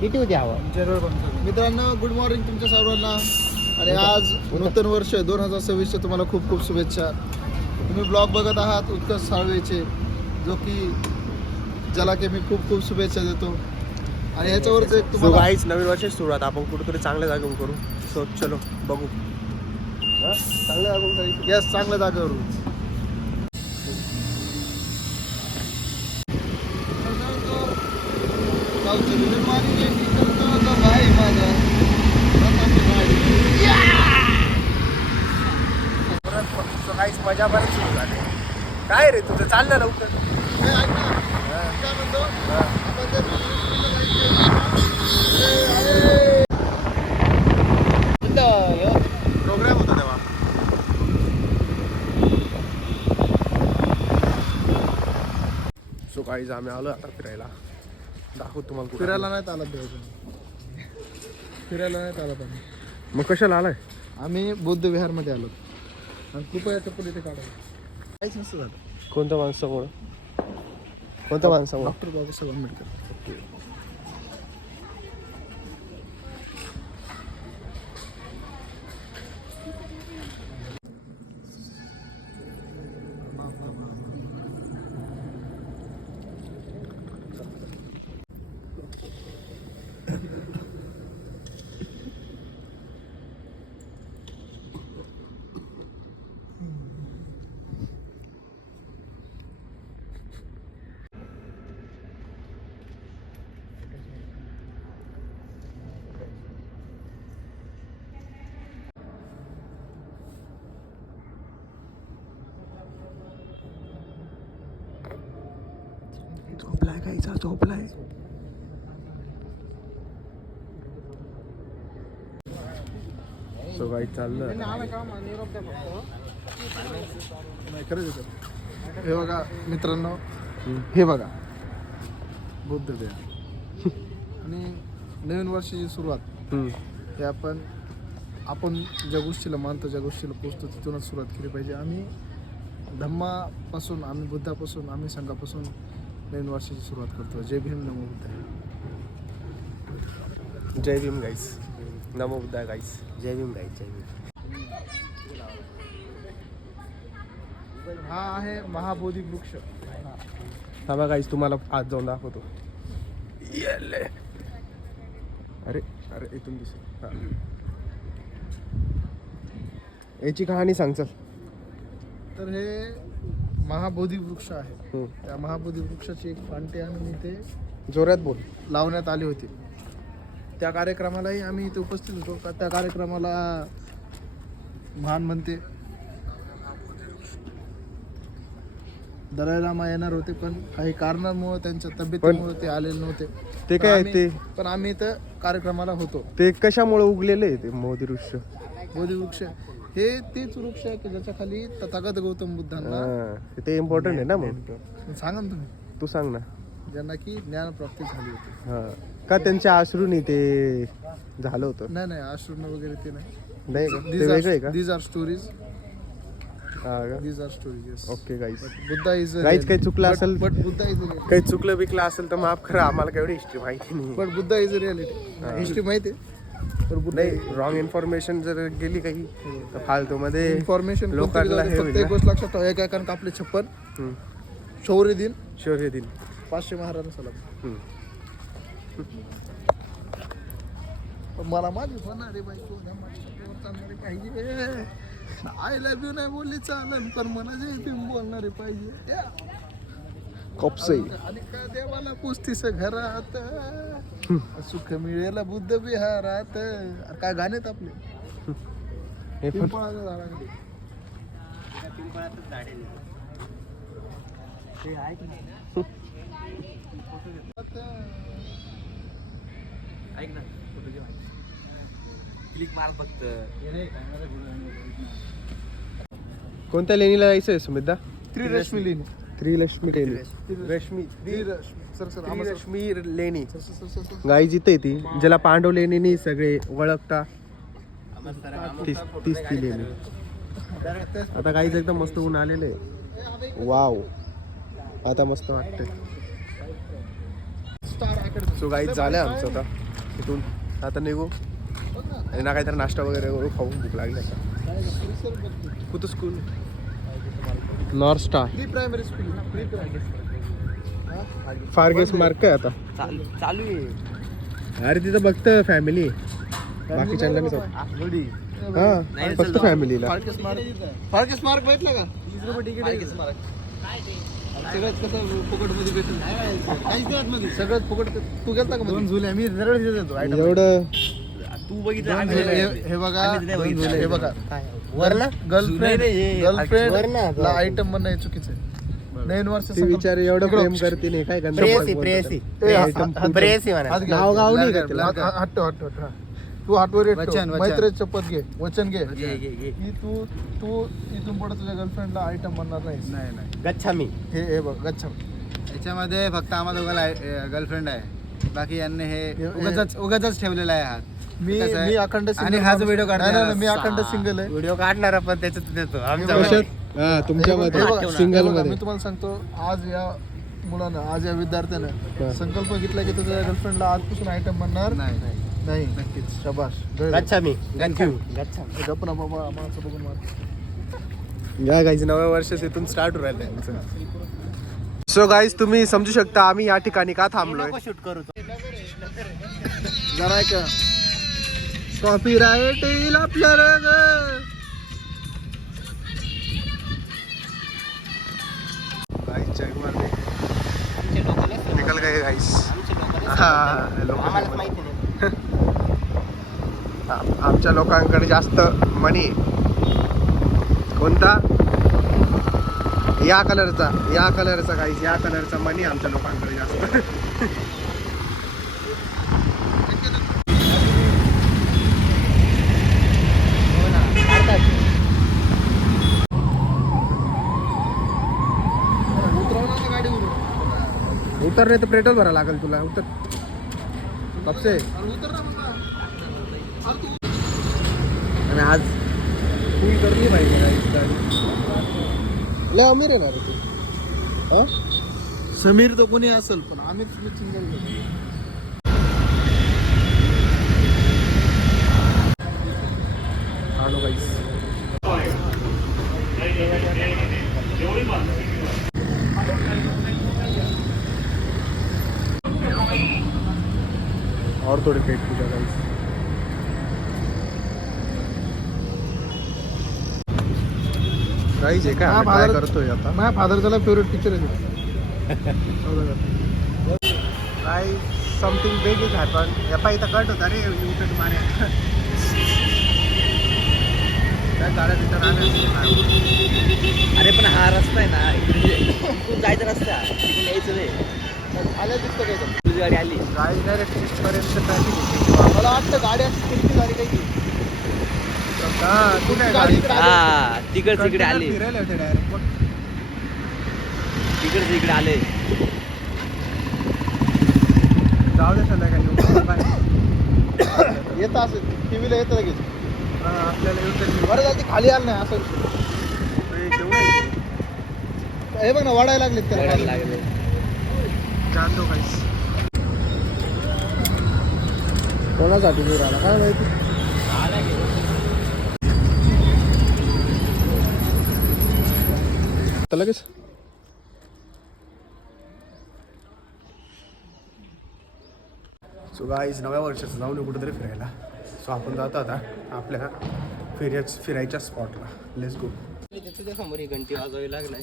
किती होती हवा? मित्रांनो गुड मॉर्निंग तुमच्या सर्वांना. आणि आज नूतन वर्ष 2026चे तुम्हाला खूप खूप शुभेच्छा. तुम्ही ब्लॉग बघत आहात उत्कर्ष साळवेचे, जो की ज्याला की मी खूप खूप शुभेच्छा देतो. आणि ह्याच्यावरच एक तुम्हाला गाईच नवीन वर्षाची सुरुवात आपण कुठेतरी चांगल्या जागेवर करू. सो चलो बघू. चांगल्या जागेवर यस चांगल्या जागेवर. काहीच मजा बरंच सुरू झाली. काय रे तुझं चाललं लवकर? प्रोग्राम होता तेव्हा. सो काहीच आम्ही आलो आता फिरायला. दाखवतो तुम्हाला कुठं. फिरायला नाही आला फिरायला नाही आला पण मग कशाला आलाय? आम्ही बुद्ध विहारमध्ये आलो. आणि कृपया चप्पल इथे काढायला काहीच नसतं झालं. कोणत्या माणसामुळं? कोणत्या माणसामुळं? डॉक्टर बाबासाहेब आंबेडकर. झोपलाय काहीचा झोपलाय. सो काही चाललं. नाही खरंच येतं. हे बघा मित्रांनो, हे बघा बुद्ध विहार. आणि नवीन वर्षाची सुरुवात हे आपण ज्या गोष्टीला मानतो, ज्या गोष्टीला पोचतो तिथूनच सुरुवात केली पाहिजे. आम्ही धम्मापासून, आम्ही बुद्धापासून, आम्ही संघापासून नवीन वर्षाची सुरुवात करतो. जय भीम नमो बुद्धाय. जय भीम गाईस. नमो बुद्धाय गाईस. जय भीम गाईस. जय भीम. हा आहे महाबोधी वृक्ष. थांबा गाईस तुम्हाला आज जाऊन दाखवतो. अरे अरे इथून दिसेल. हा याची कहाणी सांग चल. तर हे महाबोधी वृक्ष आहे. त्या महाबोधी वृक्षाची एक फांटे आणून इथे जोरात बोल. लावण्यात आली होती. त्या कार्यक्रमालाही आम्ही इथे उपस्थित होतो. का त्या कार्यक्रमाला महान म्हणते दलाई लामा येणार होते, पण काही कारणामुळे त्यांच्या तब्येतीमुळे ते आलेले नव्हते. ते काय ते पण आम्ही इथं कार्यक्रमाला होतो. ते कशामुळे उगलेले आहे ते मोदी वृक्ष? बोधी वृक्ष हे तेच वृक्ष आहे की ज्याच्या खाली तथागत गौतम बुद्धांना, ते इम्पॉर्टंट आहे ना. मग सांगा ना तुम्ही, तू सांग ना. ज्यांना की ज्ञानप्राप्ती झाली होती. हा का त्यांच्या आश्रूनी ते झालं होतं? नाही नाही अश्रूर्ण वगैरे ते नाही. नाही का? ते वेगळं आहे का? These are stories. हा का? These are stories. Okay guys. Buddha is guys काही चुकलं असेल, बट बुद्धा इज काही चुकलं बिकलं असेल तर माफ करा. आम्हाला काही एवढी हिस्ट्री माहिती नाही. But Buddha is a reality. History माहिती आहे पण बुद्धा नाही, रॉंग इन्फॉर्मेशन जर गेली काही तर फालतू मध्ये इन्फॉर्मेशन लोकांना हे फक्त एक गोष्ट लक्षात ठेवा. एकाने कापले 56. शौर्य दिन, शौर्य दिन, 500 महाराज सलाम. मला माझी होणारे बायको चालणारे पाहिजे. आय लव्ह यू नाही बोलली चालेल, पण मला जय भीम बोलणारे पाहिजे. आणि का देवाला पुस्तीस घरात सुख मिळेल बुद्ध विहारात. काय गाणेत आपले. पिंपळाच्या झाडाखाली. ऐक ना, फोटो घे. क्लिक मार फक्त. कोणत्या लेणीला जायचंय सुमिता? त्रिरश्मी लेणी. त्रिलक्ष्मी लेणी. रश्मी सर त्रिलक्ष्मी लेणी. सर गाईज इथे ती ज्याला पांडव लेणीनी सगळे ओळखता. तीच ती लेणी. आता गाईज एकदम मस्त ऊन आलेलं आहे. वाव, आता मस्त वाटतंय. सो गाईज झालं आमचं आता इथून आता निघू आणि ना काहीतरी नाश्ता वगैरे करू, खाऊ, भूक लागली आता. कुठं school? North star pre primary school. फारगेस मार्क काय आता चालू आहे. अरे तिथं बघतं फॅमिली, बाकीच्यांना मी हा फक्त फॅमिलीला. फारकेस मार्क भेटला का? 30 रुपये तिकीट आहे. सगळ्यात कसं फुकट मध्ये भेटून सगळ्यात फुकट. तू गेलता का? 2 झुले मी दरवेळेस देतो. एवढं तू बघितलं हे बघा, हे बघा, वरना गर्लफ्रेंड ला आयटम बनणं चुकीचं आहे. 9 वर्ष ती विचार एवढं प्रेम करते नाही काय नाव गाव नाही का तिला? हट्ट तू हातवर येतो. वचन. मैत्रीची शपथ घे, वचन घे घे. की तू इथून पुढे तुझ्या गर्लफ्रेंडला आयटम बनणार नाही. गच्छा मी हे बघ गच्छा. याच्यामध्ये फक्त आम्हाला दोघांना गर्लफ्रेंड आहे, बाकी यांनी हे उगाच ठेवलेला आहे हात. मी अखंड आणि हा जो व्हिडिओ काढणार मी अखंड सिंगल आहे. व्हिडिओ काढणार पण त्याच्यात देतो आमच्या हा तुमच्या हे मध्ये बघा, सिंगल हे बघा, मध्ये मी तुम्हाला सांगतो, आज या मुलानं, आज या विद्यार्थ्यानं संकल्प घेतला की तुझ्या गर्लफ्रेंडला आजपासून आयटम बनणार नाही. नक्कीच. शाबाश. गच्छा मी गप्प ना बाबा, माणसं बघून मार. या गाईज नव्या वर्षात इथून स्टार्ट होऊ राहिलं. सो गाईज तुम्ही समजू शकता आम्ही या ठिकाणी का थांबलोय. शूट करू जरा का कॉपीराइट येईल आपल्या रग. गाईज चेक मारले निकल गए गाईज. आमच्या लोकांकडे जास्त मनी. कोणता? या कलरचा गाईज, या कलरचा मनी आमच्या लोकांकडे जास्त. उतर रे तर पेट्रोल भरा लागेल तुला. उतर कपसे. आणि आज फुल करली पाहिजे गाडी. लय अमीर आहे ना रे तू. हा समीर तो कोणी असेल पण आम्ही सिंगल. आणो गाईस. और थोड़ी पेट पूजा गाइस. गाइस हे काय आम्ही काय करतोय आता. माझ्या फादरचा फेवरेट पिक्चर आहे. काय समथिंग बिग इज हॅपन. या पाय इथं कट होता रे युटर्न मारे. काय गाड्या तिथं राहणार. अरे पण हा रस्ता आहे ना, इकडे जायचा रस्ता तिकडे यायचं नाही. आल्या दिसतं काय तर. तुझी गाडी आली. गाडी डायरेक्ट पर्यंत ट्रॅफिक. मला वाटतं गाडी अशी किती गाडी काही तू काय गाडी गाडी इकडे हा तिकडे आले. फिरायला होते डायरेक्ट. मग तिकडे आले. जाऊ दे संध्याकाळी. बाय. येत असेल टीव्हीला येतं लगेच. आपल्याला युटर्न बरं जाते खाली आलं नाही असं. हे बघ ना वाढायला लागलेत त्याला. लागले. जान दो गाईस. कोणासाठी दूर आला काय माहिती. तर लगेच सो गाईज नव्या वर्षाचं जाऊ नये कुठेतरी फिरायला. सो आपण जातो आता आपल्या फिरायच्या स्पॉटला. Let's go. तुझ्या समोर ही घंटी वाजवावी लागणार.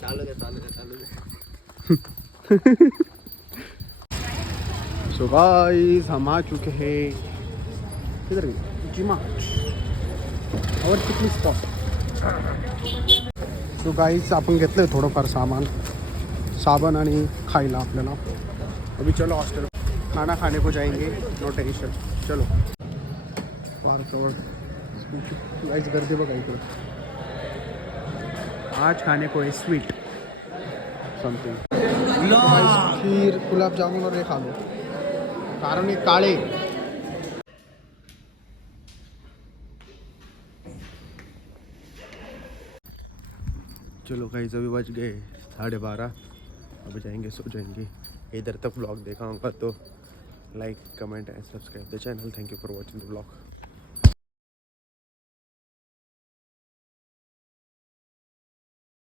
चालू दे. सो गाइस हम आ चुके हैं किधर गए जीमार्ट और पिकनिक स्पॉट. सो गाइस आपण घेतलंय थोडंफार साबण आणि खायला आपल्याला. अभी चलो हॉस्टल खाना खाने को जाएंगे. No tension. चलो. गाइस गर्दी बघा इकडे. आज खाने को है स्वीट समथिंग. खीर गुलाबजामुन और ये खा लो कारण ये काले. चलो गाइस अभी बज गए 12:30. अब जाएंगे सो जाएंगे। इधर तक ब्लॉग देखा होगा तो like comment end subscribe the channel. Thank you for watching the blog.